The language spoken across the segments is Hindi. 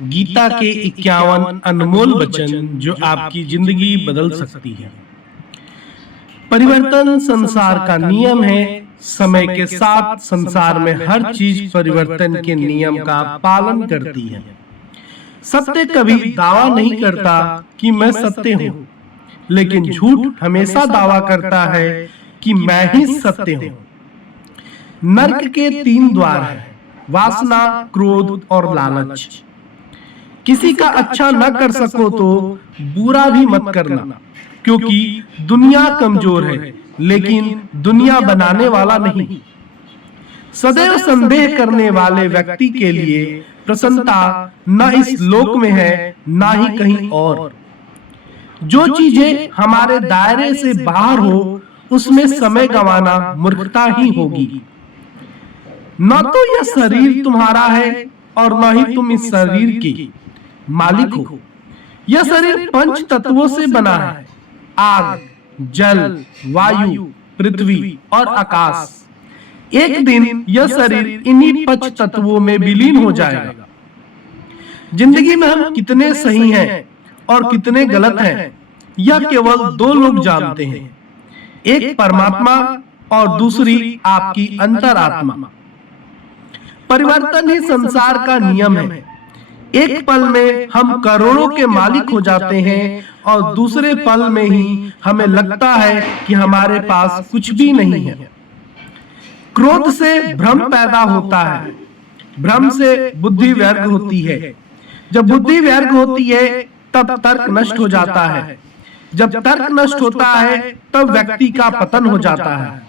गीता के 51 अनमोल वचन जो आपकी जिंदगी बदल सकती है। परिवर्तन संसार का नियम है। समय के साथ संसार में हर चीज परिवर्तन के नियम का पालन करती है। सत्य कभी दावा नहीं करता कि मैं सत्य हूं, लेकिन झूठ हमेशा दावा करता है कि मैं ही सत्य हूं। नरक के 3 द्वार हैं: वासना, क्रोध और लालच। किसी का अच्छा न कर सको तो बुरा भी मत करना, क्योंकि दुनिया कमजोर है लेकिन दुनिया बनाने वाला नहीं। सदैव संदेह करने वाले व्यक्ति के लिए प्रसन्नता न इस लोक में है न ही कहीं और। जो चीजें हमारे दायरे से बाहर हो उसमें समय गंवाना मूर्खता ही होगी। न तो यह शरीर तुम्हारा है और न ही तुम इस शरीर के मालिक हो। यह शरीर 5 तत्वों से बना है: आग, जल, वायु, पृथ्वी और आकाश। एक दिन यह शरीर इन्हीं 5 तत्वों में विलीन हो जाएगा। जिंदगी में हम कितने सही हैं और कितने गलत हैं, यह केवल 2 लोग जानते हैं, एक परमात्मा और दूसरी आपकी अंतरात्मा। परिवर्तन ही संसार का नियम है। एक पल में हम करोड़ों के मालिक हो जाते हैं और दूसरे पल में ही हमें लगता है कि हमारे पास कुछ भी नहीं है। क्रोध से भ्रम पैदा होता है, भ्रम से बुद्धि व्यर्थ होती है। जब बुद्धि व्यर्थ होती है तब तर्क नष्ट हो जाता है। जब तर्क नष्ट होता है तब व्यक्ति का पतन हो जाता है।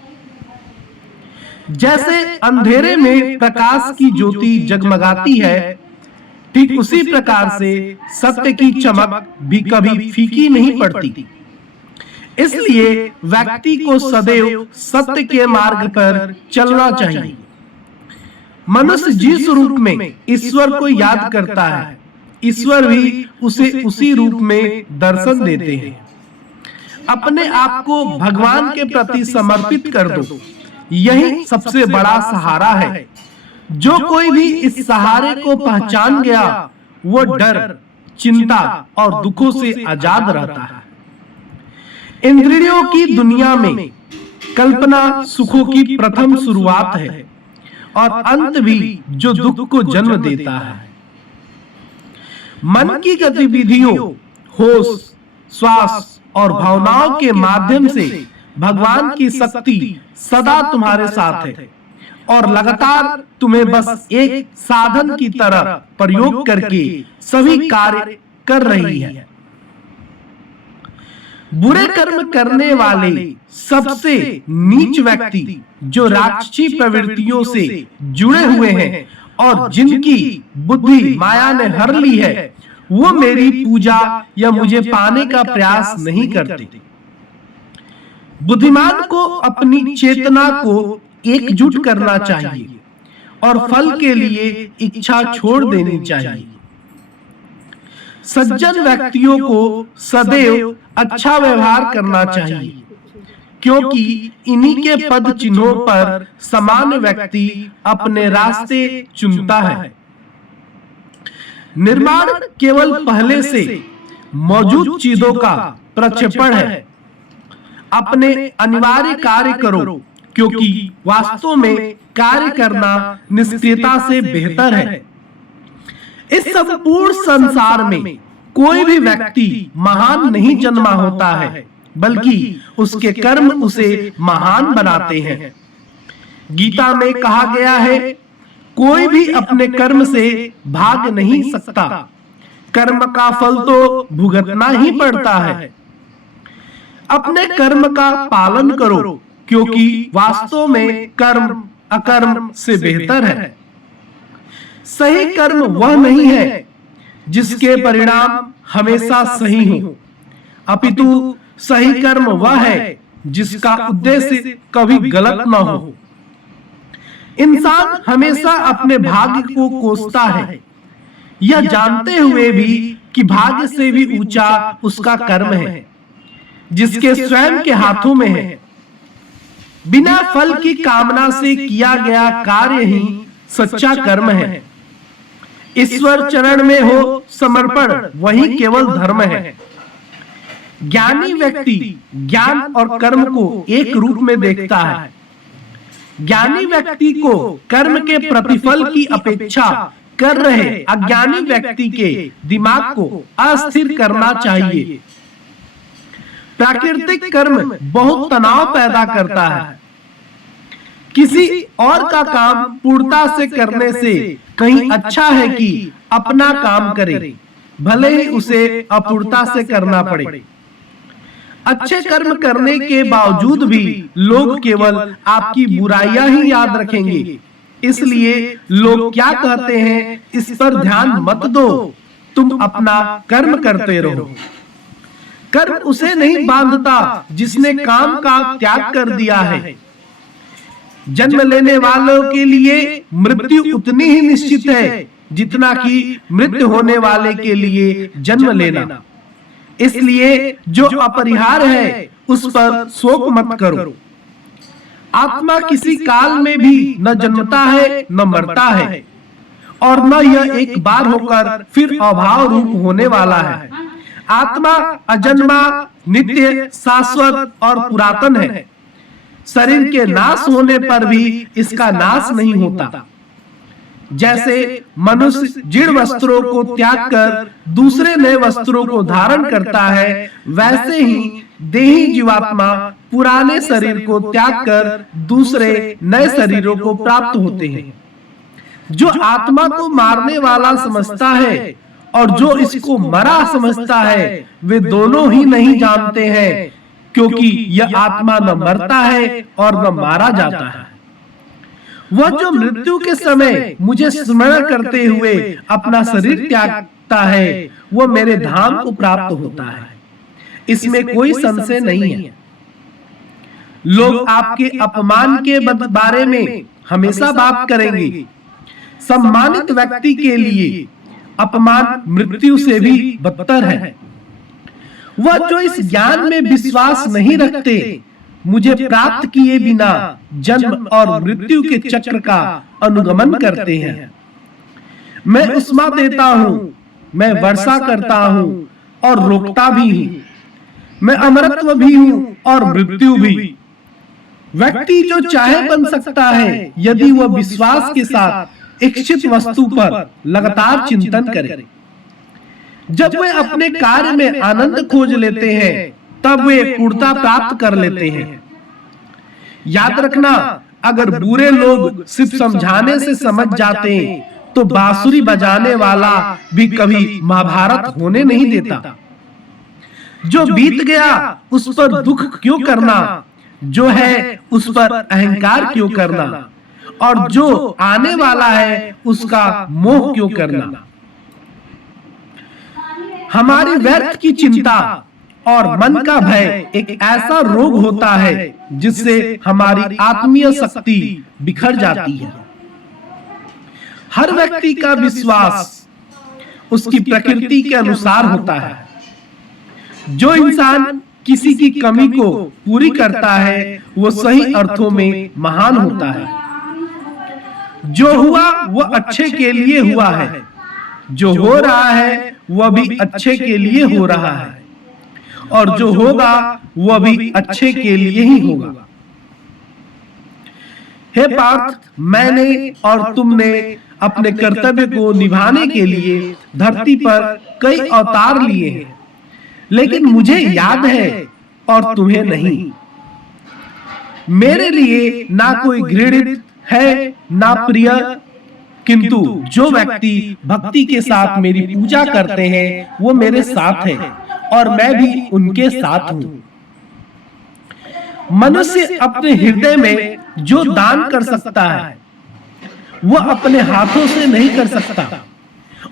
जैसे अंधेरे में प्रकाश की ज्योति जगमगाती है, ठीक उसी प्रकार से सत्य की चमक भी कभी फीकी नहीं पड़ती। इसलिए व्यक्ति को सदैव सत्य के मार्ग पर चलना चाहिए। मनुष्य जिस रूप में ईश्वर को याद करता है, ईश्वर भी उसे उसी रूप में दर्शन देते हैं। अपने आप को भगवान के प्रति समर्पित कर दो, यही सबसे बड़ा सहारा है। जो कोई भी इस सहारे को पहचान गया वो डर, चिंता और दुखों से आजाद रहता है। इंद्रियों की दुनिया में कल्पना सुखों की प्रथम शुरुआत है और अंत भी जो दुख को जन्म देता है। मन की गतिविधियों, होश, श्वास और भावनाओं के माध्यम से भगवान की शक्ति सदा तुम्हारे साथ है और लगातार तुम्हें बस एक साधन की तरह प्रयोग करके सभी कार्य कर रही है। बुरे कर्म करने वाले सबसे नीच व्यक्ति जो राक्षसी प्रवृत्तियों से जुड़े हुए हैं और जिनकी बुद्धि माया ने हर ली है, वो मेरी पूजा या मुझे पाने का प्रयास नहीं करते। बुद्धिमान को अपनी चेतना को एकजुट करना चाहिए और फल के लिए इच्छा छोड़ देनी चाहिए। सज्जन व्यक्तियों को सदैव अच्छा व्यवहार करना चाहिए, क्योंकि इन्हीं के पद चिन्हों पर सामान्य व्यक्ति अपने रास्ते चुनता है। निर्माण केवल पहले से मौजूद चीजों का प्रक्षेपण है। अपने अनिवार्य कार्य करो, क्योंकि वास्तव में कार्य करना निष्क्रियता से बेहतर है। इस संपूर्ण संसार में कोई भी व्यक्ति महान नहीं जन्मा होता है, बल्कि उसके कर्म उसे महान बनाते हैं। गीता में कहा गया है, कोई भी अपने कर्म से भाग नहीं सकता, कर्म का फल तो भुगतना ही पड़ता है। अपने कर्म का पालन करो, क्योंकि वास्तव में कर्म अकर्म से बेहतर है। सही कर्म वह नहीं है जिसके परिणाम हमेशा सही हो, अपितु सही कर्म वह है जिसका उद्देश्य कभी गलत न हो। इंसान हमेशा अपने भाग्य को कोसता है, यह जानते हुए भी कि भाग्य से भी ऊंचा उसका कर्म है, जिसके स्वयं के हाथों में है। बिना फल की कामना से किया गया कार्य ही सच्चा कर्म है। ईश्वर चरण में हो समर्पण, वही केवल धर्म है। ज्ञानी व्यक्ति ज्ञान और कर्म को एक रूप में देखता है। ज्ञानी व्यक्ति को कर्म के प्रतिफल की अपेक्षा कर रहे अज्ञानी व्यक्ति के दिमाग को अस्थिर करना चाहिए। प्राकृतिक कर्म बहुत तनाव पैदा करता है। किसी और का काम पूर्णता से करने से कहीं अच्छा है कि अपना काम करे, भले ही उसे अपूर्णता से करना पड़े। अच्छे कर्म करने के बावजूद भी लोग केवल आपकी बुराइयां ही याद रखेंगे। इसलिए लोग क्या कहते हैं इस पर ध्यान मत दो, तुम अपना कर्म करते रहो। कर्म उसे नहीं बांधता जिसने काम का त्याग कर दिया है। जन्म लेने वालों के लिए मृत्यु उतनी ही निश्चित है जितना कि मृत्यु होने वाले के लिए जन्म लेना। इसलिए जो अपरिहार्य है उस पर शोक मत करो। आत्मा किसी काल में भी न जन्मता है न मरता है, और न यह एक बार होकर फिर अभाव रूप होने वाला है। आत्मा अजन्मा, नित्य, शाश्वत और पुरातन है। शरीर के नाश होने पर भी इसका नाश नहीं होता। जैसे मनुष्य जीर्ण वस्त्रों को त्याग कर दूसरे नए वस्त्रों को धारण करता है, वैसे ही देही जीवात्मा पुराने शरीर को त्याग कर दूसरे नए शरीरों को प्राप्त होते हैं। जो आत्मा को मारने वाला समझता है और जो इसको मरा समझता है, वे दोनों ही नहीं जानते हैं, क्योंकि यह आत्मा न मरता है और न मारा जाता है। वह जो मृत्यु के समय मुझे स्मरण करते हुए अपना शरीर त्यागता है, वह मेरे धाम को प्राप्त होता है। इसमें कोई संशय नहीं है। लोग आपके अपमान के बारे में हमेशा बात करेंगे। सम्मानित व्यक्ति के लिए अपमान मृत्यु से भी बदतर है। वह जो इस ज्ञान में विश्वास नहीं रखते, मुझे प्राप्त किए बिना जन्म और मृत्यु के चक्र का अनुगमन करते हैं। मैं उष्मा देता हूं, मैं वर्षा करता हूं और रोकता भी हूं। मैं अमरत्व भी हूं और मृत्यु भी। व्यक्ति जो चाहे बन सकता है यदि वह विश्वास के साथ इच्छित वस्तु पर लगातार चिंतन करे। जब वे अपने कार्य में आनंद खोज लेते हैं, तब वे पूर्णता प्राप्त कर लेते हैं। याद रखना, अगर बुरे लोग सिर्फ समझाने से समझ जाते तो बांसुरी बजाने वाला भी कभी महाभारत होने नहीं देता। जो बीत गया उस पर दुख क्यों करना, जो है उस पर अहंकार क्यों करना, और जो आने वाला है उसका मोह क्यों करना। हमारी व्यर्थ की चिंता और मन का भय एक ऐसा रोग होता है जिससे हमारी आत्मीय शक्ति बिखर जाती है। हर व्यक्ति का विश्वास उसकी प्रकृति के अनुसार होता है। जो इंसान किसी की कमी को पूरी करता है वो सही अर्थों में महान होता है। जो हुआ वह अच्छे के लिए हुआ है, जो हो रहा है वह भी अच्छे के लिए हो रहा है, और जो होगा वह भी अच्छे के लिए ही होगा। हे पार्थ, मैंने और तुमने अपने कर्तव्य को निभाने के लिए धरती पर कई अवतार लिए हैं, लेकिन मुझे याद है और तुम्हें नहीं। मेरे लिए ना कोई घृणित है ना प्रिय, किंतु जो व्यक्ति भक्ति के साथ मेरी पूजा करते हैं वो मेरे साथ है और मैं भी उनके साथ हूं। मनुष्य अपने हृदय में जो दान कर सकता है वह अपने हाथों से नहीं कर सकता,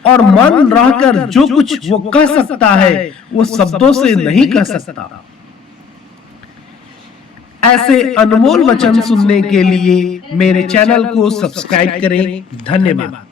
और मन रहकर जो कुछ वो कह सकता है वो शब्दों से नहीं कह सकता। ऐसे अनमोल वचन सुनने के लिए मेरे चैनल को सब्सक्राइब करें। धन्यवाद।